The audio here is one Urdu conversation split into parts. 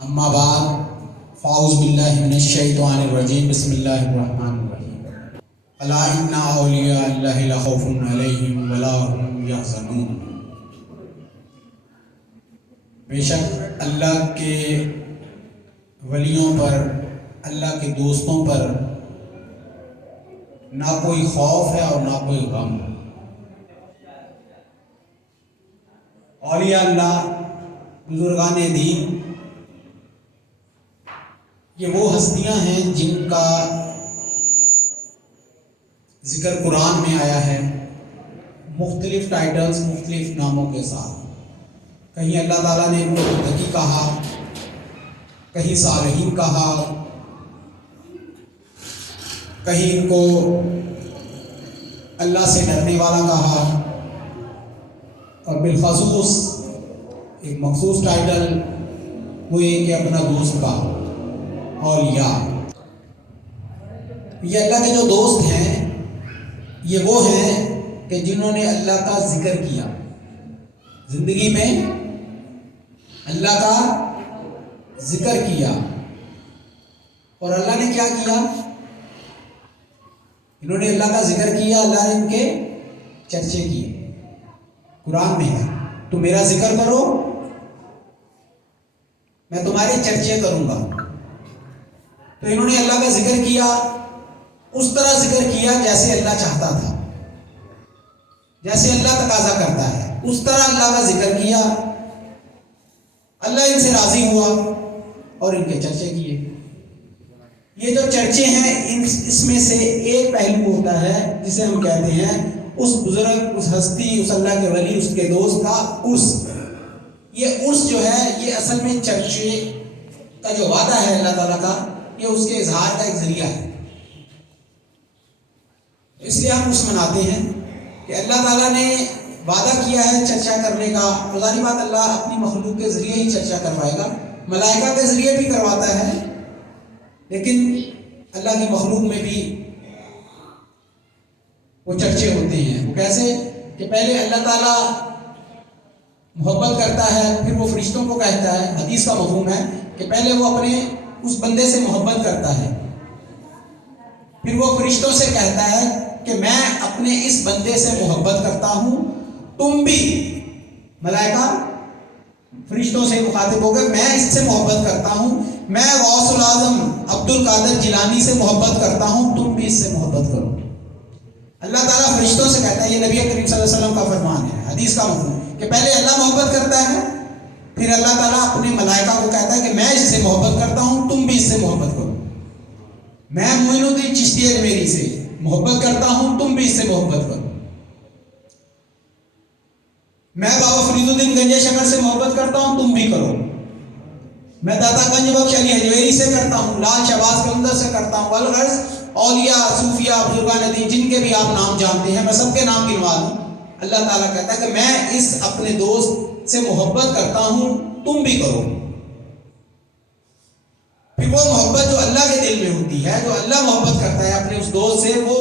اما بعد فاعوذ باللہ من الشیطان الرجیم بسم اللہ الرحمن الرحیم الا ان اولیاء اللہ لا خوف علیہم ولا هم یحزنون۔ بے شک اللہ کے ولیوں پر، اللہ کے دوستوں پر نہ کوئی خوف ہے اور نہ کوئی غم۔ اولیاء اللہ، بزرگان دین، یہ وہ ہستیاں ہیں جن کا ذکر قرآن میں آیا ہے مختلف ٹائٹلز، مختلف ناموں کے ساتھ۔ کہیں اللہ تعالیٰ نے ان کو متقی کہا، کہیں صالحین کہا، کہیں ان کو اللہ سے ڈرنے والا کہا، اور بالخصوص ایک مخصوص ٹائٹل وہ یہ کہ اپنا دوست کہا، اولیاء۔ یہ اللہ کے جو دوست ہیں یہ وہ ہیں کہ جنہوں نے اللہ کا ذکر کیا زندگی میں، اللہ کا ذکر کیا۔ اور اللہ نے کیا کیا؟ انہوں نے اللہ کا ذکر کیا، اللہ نے ان کے چرچے کیے۔ قرآن میں ہے تم میرا ذکر کرو، میں تمہارے چرچے کروں گا۔ تو انہوں نے اللہ کا ذکر کیا، اس طرح ذکر کیا جیسے اللہ چاہتا تھا، جیسے اللہ تقاضا کرتا ہے، اس طرح اللہ کا ذکر کیا۔ اللہ ان سے راضی ہوا اور ان کے چرچے کیے۔ یہ جو چرچے ہیں اس میں سے ایک پہلو ہوتا ہے جسے ہم کہتے ہیں اس بزرگ، اس ہستی، اس اللہ کے ولی، اس کے دوست کا عرس۔ یہ عرس جو ہے یہ اصل میں چرچے کا جو وعدہ ہے اللہ تعالیٰ کا، یہ اس کے اظہار کا ایک ذریعہ ہے۔ اس لیے ہم عرس مناتے ہیں کہ اللہ تعالیٰ نے وعدہ کیا ہے چرچا کرنے کا۔ ظاہری بات اللہ اپنی مخلوق کے ذریعے ہی چرچا کروائے گا، ملائکہ کے ذریعے بھی کرواتا ہے، لیکن اللہ کی مخلوق میں بھی وہ چرچے ہوتے ہیں۔ وہ کیسے کہ پہلے اللہ تعالیٰ محبت کرتا ہے، پھر وہ فرشتوں کو کہتا ہے۔ حدیث کا مفہوم ہے کہ پہلے وہ اپنے اس بندے سے محبت کرتا ہے، پھر وہ فرشتوں سے کہتا ہے کہ میں اپنے اس بندے سے محبت کرتا ہوں، تم بھی ملائکہ فرشتوں سے مخاطب ہو گئے، میں اس سے محبت کرتا ہوں، میں غوث العظم عبد القادر جیلانی سے محبت کرتا ہوں، تم بھی اس سے محبت کرو۔ اللہ تعالیٰ فرشتوں سے کہتا ہے، یہ نبی کریم صلی اللہ علیہ وسلم کا فرمان ہے، حدیث کا مفہوم کہ پہلے اللہ محبت کرتا ہے، پھر اللہ تعالیٰ اپنے ملائکہ کو کہتا ہے کہ میں اس سے محبت کرتا ہوں، تم بھی اس سے محبت کرو۔ میں معین الدین چشتی اجمیری سے محبت کرتا ہوں، تم بھی اس سے محبت کرو۔ میں بابا فرید الدین گنج شکر سے محبت کرتا ہوں، تم بھی کرو۔ میں داتا گنج بخش علی حجویری سے کرتا ہوں، لال شہباز قلندر سے کرتا ہوں، والغرض اولیاء، صوفیاء، بزرگان دین جن کے بھی آپ نام جانتے ہیں، میں سب کے نام گنوا دوں۔ اللہ تعالیٰ کہتا ہے کہ میں اس اپنے دوست سے محبت کرتا ہوں، تم بھی کرو۔ پھر وہ محبت جو اللہ کے دل میں ہوتی ہے، جو اللہ محبت کرتا ہے اپنے اس دوست سے، وہ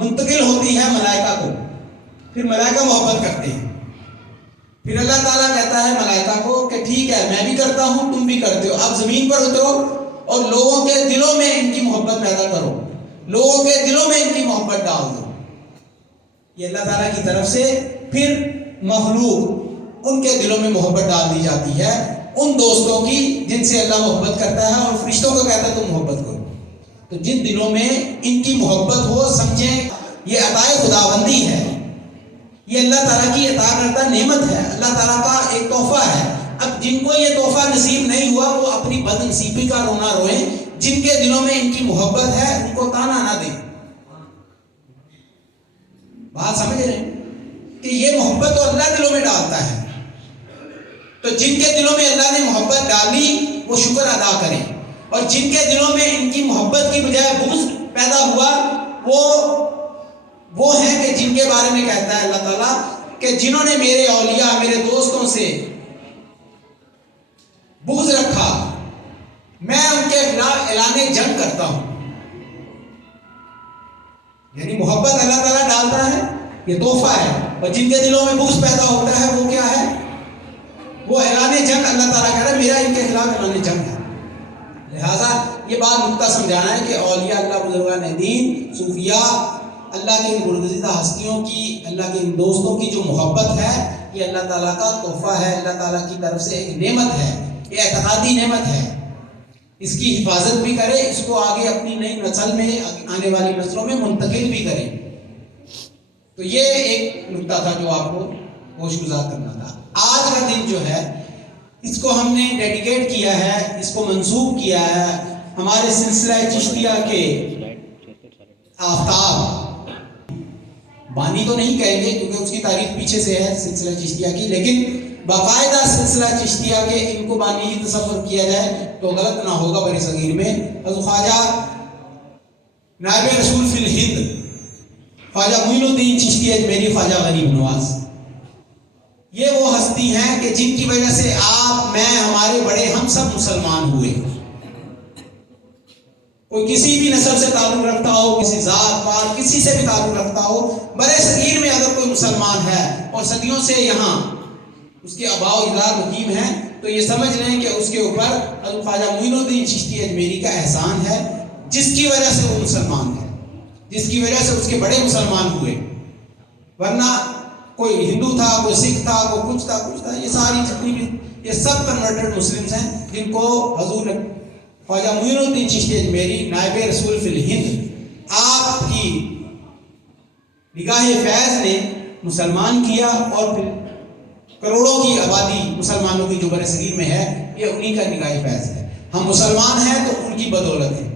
منتقل ہوتی ہے ملائکہ کو، پھر ملائکہ محبت کرتے ہیں۔ پھر اللہ تعالیٰ کہتا ہے ملائکہ کو کہ ٹھیک ہے میں بھی کرتا ہوں، تم بھی کرتے ہو، اب زمین پر اترو اور لوگوں کے دلوں میں ان کی محبت پیدا کرو، لوگوں کے دلوں میں ان کی محبت ڈال دو۔ یہ اللہ تعالیٰ کی طرف سے پھر مخلوق ان کے دلوں میں محبت ڈال دی جاتی ہے، ان دوستوں کی جن سے اللہ محبت کرتا ہے، اور فرشتوں کو کہتا ہے تم محبت کرو۔ تو جن دلوں میں ان کی محبت ہو، سمجھیں یہ عطائے خداوندی ہے، یہ اللہ تعالیٰ کی عطا کردہ نعمت ہے، اللہ تعالیٰ کا ایک تحفہ ہے۔ اب جن کو یہ تحفہ نصیب نہیں ہوا وہ اپنی بد نصیبی کا رونا روئیں، جن کے دلوں میں ان کی محبت ہے ان کو تانا نہ دیں۔ بات سمجھ رہے ہیں کہ یہ محبت تو اللہ دلوں میں ڈالتا ہے، تو جن کے دلوں میں اللہ نے محبت ڈالی وہ شکر ادا کریں، اور جن کے دلوں میں ان کی محبت کی بجائے بغض پیدا ہوا وہ ہیں کہ جن کے بارے میں کہتا ہے اللہ تعالیٰ کہ جنہوں نے میرے اولیاء، میرے دوستوں سے بغض رکھا، میں ان کے خلاف اعلان جنگ کرتا ہوں۔ یعنی محبت اللہ تعالیٰ ڈالتا ہے، یہ تحفہ ہے، اور جن کے دلوں میں بغض پیدا ہوتا ہے وہ کیا ہے؟ وہ اعلان جنگ۔ اللہ تعالیٰ کہہ رہا ہے میرا ان کے خلاف اعلان میں جنگ ہے. لہٰذا یہ بات نقطہ سمجھانا ہے کہ اولیاء اللہ بزرگان دین صوفیاء اللہ کے ان برگزیدہ ہستیوں کی اللہ کے ان دوستوں کی جو محبت ہے یہ اللہ تعالیٰ کا تحفہ ہے, اللہ تعالیٰ کی طرف سے ایک نعمت ہے, یہ اعتقادی نعمت ہے. اس کی حفاظت بھی کرے, اس کو آگے اپنی نئی نسل میں آنے والی نسلوں میں منتقل بھی کرے. تو یہ ایک نقطہ تھا جو آپ کو ہوش گزار کرنا تھا. آج کا دن جو ہے اس کو ہم نے ڈیڈیکیٹ کیا ہے, اس کو منسوب کیا ہے ہمارے سلسلہ چشتیہ کے آفتاب, بانی تو نہیں کہیں گے کیونکہ اس کی تاریخ پیچھے سے ہے سلسلہ چشتیہ کی, لیکن باقاعدہ سلسلہ چشتیہ کے ان کو بانی ہی تصور کیا جائے تو غلط نہ ہوگا بر صغیر میں. حضرت خواجہ نائب رسول فی الہند خواجہ معین الدین چشتی اجمیری خواجہ غریب نواز, یہ وہ ہستی ہیں کہ جن کی وجہ سے آپ, میں, ہمارے بڑے, ہم سب مسلمان ہوئے. کوئی کسی بھی نسل سے تعلق رکھتا ہو, کسی ذات پات کسی سے بھی تعلق رکھتا ہو, برے صغیر میں اگر کوئی مسلمان ہے اور صدیوں سے یہاں اس کے آباء و اجداد مقیم ہیں تو یہ سمجھ لیں کہ اس کے اوپر حضرت خواجہ معین الدین چشتی اجمیری کا احسان ہے, جس کی وجہ سے وہ مسلمان ہے, جس کی وجہ سے اس کے بڑے مسلمان ہوئے. ورنہ کوئی ہندو تھا, کوئی سکھ تھا, کوئی کچھ تھا, یہ ساری جتنی بھی یہ سب کنورٹڈ مسلمز ہیں جن کو حضور خواجہ معین الدین چشتی اجمیری نائب رسول فی الہند آپ کی نگاہ فیض نے مسلمان کیا, اور پھر کروڑوں کی آبادی مسلمانوں کی جو برِ صغیر میں ہے یہ انہی کا نگاہ فیض ہے. ہم مسلمان ہیں تو ان کی بدولت ہے.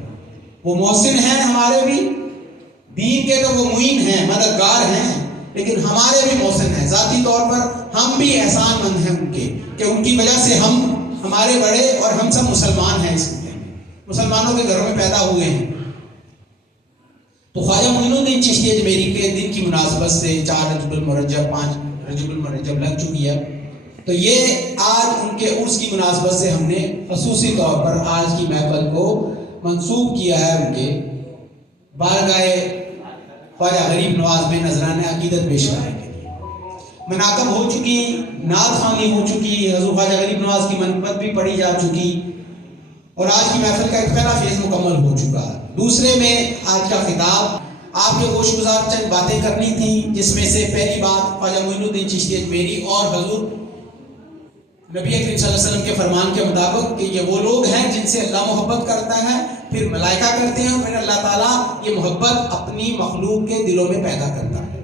وہ محسن ہیں ہمارے بھی, دین کے تو وہ معین ہیں, مددگار ہیں, لیکن ہمارے بھی محسن ہیں. ذاتی طور پر ہم بھی احسان مند ہیں ان کے کہ ان کی وجہ سے ہم, ہمارے بڑے اور ہم سب مسلمان ہیں, اس مسلمانوں کے گھروں میں پیدا ہوئے ہیں. تو خواجہ معین الدین چشتی اجمیری کے دن کی مناسبت سے 4 رجب المرجب 5 رجب المرجب لگ چکی ہے, تو یہ آج ان کے عرس کی مناسبت سے ہم نے خصوصی طور پر آج کی محفل کو منسوب کیا ہے ان کے بارگاہ خواجہ غریب نواز میں نذرانہ عقیدت پیش کرنے کے لیے. مناقب ہو چکی, نعت خوانی ہو چکی, حضور خواجہ غریب نواز کی منقبت بھی پڑھی جا چکی, اور آج کی محفل کا ایک پہلا فیز مکمل ہو چکا. دوسرے میں آج کا خطاب آپ کے گوش گزار چند باتیں کرنی تھیں, جس میں سے پہلی بات خواجہ معین الدین چشتی اجمیری اور حضور نبی اکرم صلی اللہ علیہ وسلم کے فرمان کے مطابق کہ یہ وہ لوگ ہیں جن سے اللہ محبت کرتا ہے, پھر ملائکہ کرتے ہیں, اور پھر اللہ تعالیٰ یہ محبت اپنی مخلوق کے دلوں میں پیدا کرتا ہے.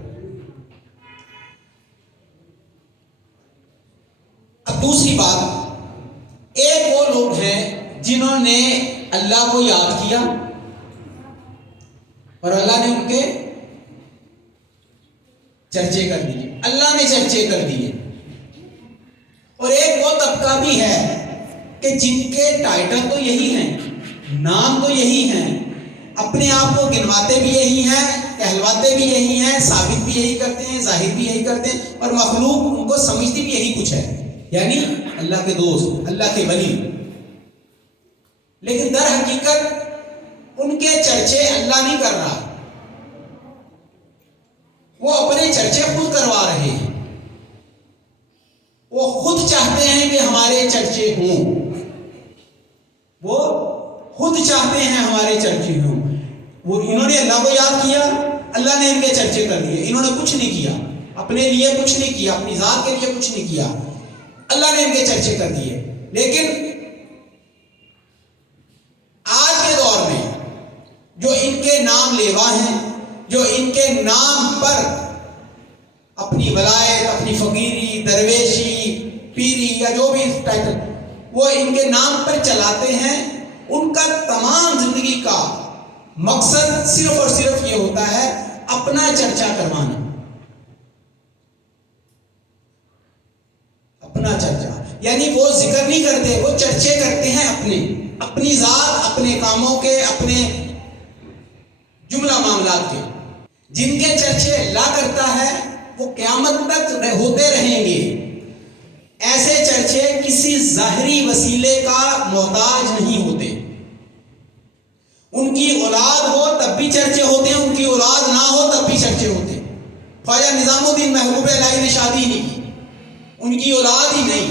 اب دوسری بات, ایک وہ لوگ ہیں جنہوں نے اللہ کو یاد کیا اور اللہ نے ان کے چرچے کر دیے, اللہ نے چرچے کر دیے. اور ایک وہ طبقہ بھی ہے کہ جن کے ٹائٹل تو یہی ہیں, نام تو یہی ہیں, اپنے آپ کو گنواتے بھی یہی ہیں, کہلواتے بھی یہی ہیں, ثابت بھی یہی کرتے ہیں, ظاہر بھی یہی کرتے ہیں, اور مخلوق ان کو سمجھتی بھی یہی کچھ ہے, یعنی اللہ کے دوست, اللہ کے ولی. لیکن در حقیقت ان کے چرچے اللہ نہیں کر رہا, وہ اپنے چرچے خود کروا رہے ہیں. وہ خود چاہتے ہیں کہ ہمارے چرچے ہوں, وہ خود چاہتے ہیں ہمارے چرچے ہوں. وہ انہوں نے اللہ کو یاد کیا, اللہ نے ان کے چرچے کر دیے. انہوں نے کچھ نہیں کیا, اپنے لیے کچھ نہیں کیا, اپنی ذات کے لیے کچھ نہیں کیا, اللہ نے ان کے چرچے کر دیے. لیکن آج کے دور میں جو ان کے نام لیوا ہیں, جو ان کے نام پر اپنی ولایت, اپنی فقیری, درویشی, پیری یا جو بھی ٹائٹل وہ ان کے نام پر چلاتے ہیں, ان کا تمام زندگی کا مقصد صرف اور صرف یہ ہوتا ہے اپنا چرچا کروانا, اپنا چرچا. یعنی وہ ذکر نہیں کرتے, وہ چرچے کرتے ہیں اپنے, اپنی ذات, اپنے کاموں کے, اپنے جملہ معاملات کے. جن کے چرچے اللہ کرتا ہے وہ قیامت تک ہوتے رہیں گے. ایسے چرچے کسی ظاہری وسیلے کا محتاج نہیں ہوتے. ان کی اولاد ہو تب بھی چرچے ہوتے ہیں, ان کی اولاد نہ ہو تب بھی چرچے ہوتے ہیں. خواجہ نظام الدین محبوب الہی نے شادی نہیں کی, ان کی اولاد ہی نہیں,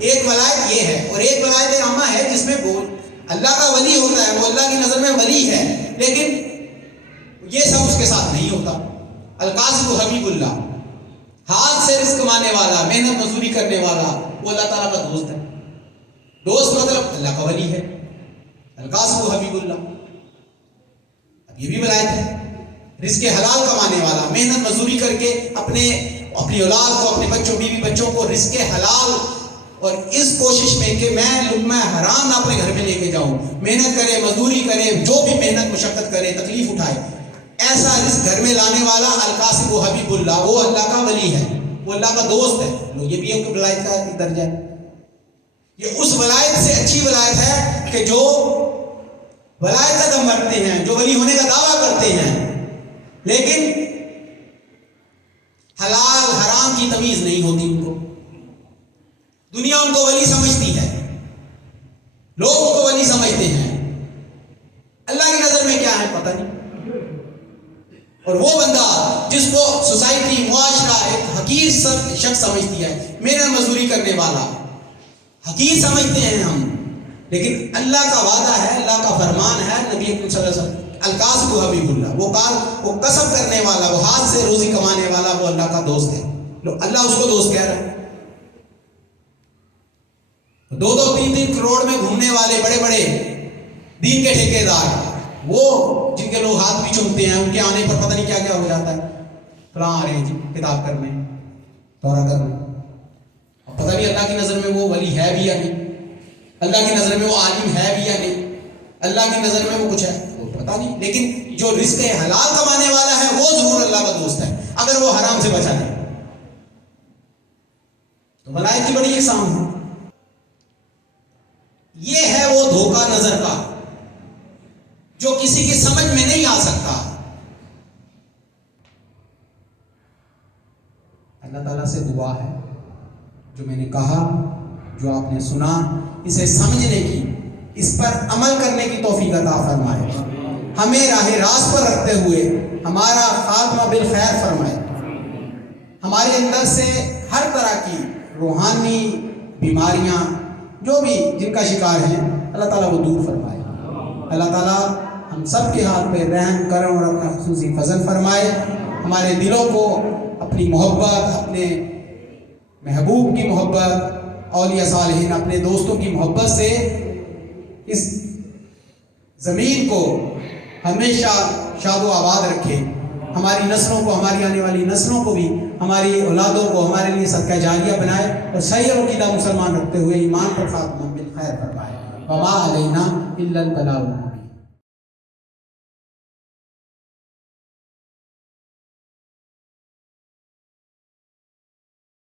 ایک ولایت یہ ہے اور ایک ولایت عامہ ہے جس میں وہ اللہ کا ولی ہوتا ہے, وہ اللہ کی نظر میں ولی ہے, لیکن یہ سب اس کے ساتھ نہیں ہوتا. القاسم حبیب اللہ, ہاتھ سے رزق کمانے والا, محنت مزدوری کرنے والا, وہ اللہ تعالیٰ کا دوست ہے. دوست مطلب اللہ کا ولی ہے. القاسم حبیب اللہ, اب یہ بھی ولایت ہے. رزق حلال کمانے والا, محنت مزدوری کر کے اپنی اولاد کو, اپنے بچوں بیوی بچوں کو رزق حلال, اور اس کوشش میں کہ میں لقمہ حرام نہ اپنے گھر میں لے کے جاؤں, محنت کرے, مزدوری کرے, جو بھی محنت مشقت کرے, تکلیف اٹھائے, ایسا رزق گھر میں لانے والا القاسم و حبیب اللہ, وہ اللہ کا ولی ہے, وہ اللہ کا دوست ہے. یہ بھی ایک ولایت کا ایک درجہ ہے. یہ اس ولایت سے اچھی ولایت ہے کہ جو ولایت کا دم بھرتے ہیں, جو ولی ہونے کا دعویٰ کرتے ہیں, لیکن حلال حرام کی تمیز نہیں ہوتی ان کو. دنیا ان کو ولی سمجھتی ہے, لوگ ان کو ولی سمجھتے ہیں, اللہ کی نظر میں کیا ہے پتہ نہیں. اور وہ بندہ جس کو سوسائٹی, معاشرہ ایک حقیر شخص سمجھتی ہے, محنت مزدوری کرنے والا حقیر سمجھتے ہیں ہم, لیکن اللہ کا وعدہ ہے, اللہ کا فرمان ہے, نبی اکرم صلی اللہ علیہ وسلم القاسم حبیب اللہ, وہ کسب کرنے والا, وہ ہاتھ سے روزی کمانے والا, وہ اللہ کا دوست ہے. اللہ اس کو دوست کہہ رہا ہے. 2-3 کروڑ میں گھومنے والے بڑے بڑے دین کے ٹھیکیدار, وہ جن کے لوگ ہاتھ بھی چومتے ہیں, ان کے آنے پر پتہ نہیں کیا کیا ہو جاتا ہے. فلاں آ رہے ہیں جی کتاب کرنے, دورہ کرنے, پتہ نہیں اللہ کی نظر میں وہ ولی ہے بھی یا نہیں, اللہ کی نظر میں وہ عالم ہے بھی یا نہیں, اللہ کی نظر میں وہ کچھ ہے وہ پتہ نہیں. لیکن جو رزق حلال کمانے والا ہے وہ ضرور اللہ کا دوست ہے, اگر وہ حرام سے بچا نہیں. تو ولایت کی بڑی اقسام ہے. یہ ہے وہ دھوکہ نظر کا جو کسی کی سمجھ میں نہیں آ سکتا. اللہ تعالیٰ سے دعا ہے جو میں نے کہا, جو آپ نے سنا, اسے سمجھنے کی, اس پر عمل کرنے کی توفیق عطا فرمائے. ہمیں راہ راست پر رکھتے ہوئے ہمارا خاتمہ بالخیر فرمائے. ہمارے اندر سے ہر طرح کی روحانی بیماریاں جو بھی جن کا شکار ہیں, اللہ تعالیٰ وہ دور فرمائے. اللہ تعالیٰ ہم سب کے ہاتھ پہ رحم کرم اور اپنا خصوصی فضل فرمائے. ہمارے دلوں کو اپنی محبت, اپنے محبوب کی محبت, اولیاء صالحین اپنے دوستوں کی محبت سے اس زمین کو ہمیشہ شاد و آباد رکھے. ہماری نسلوں کو, ہماری آنے والی نسلوں کو بھی, ہماری اولادوں کو ہمارے لیے صدقہ جاریہ بنائے, اور صحیح اور عقیدہ مسلمان رکھتے ہوئے ایمان پر خاتمہ بالخیر فرمائے. وما علینا الا البلاغ.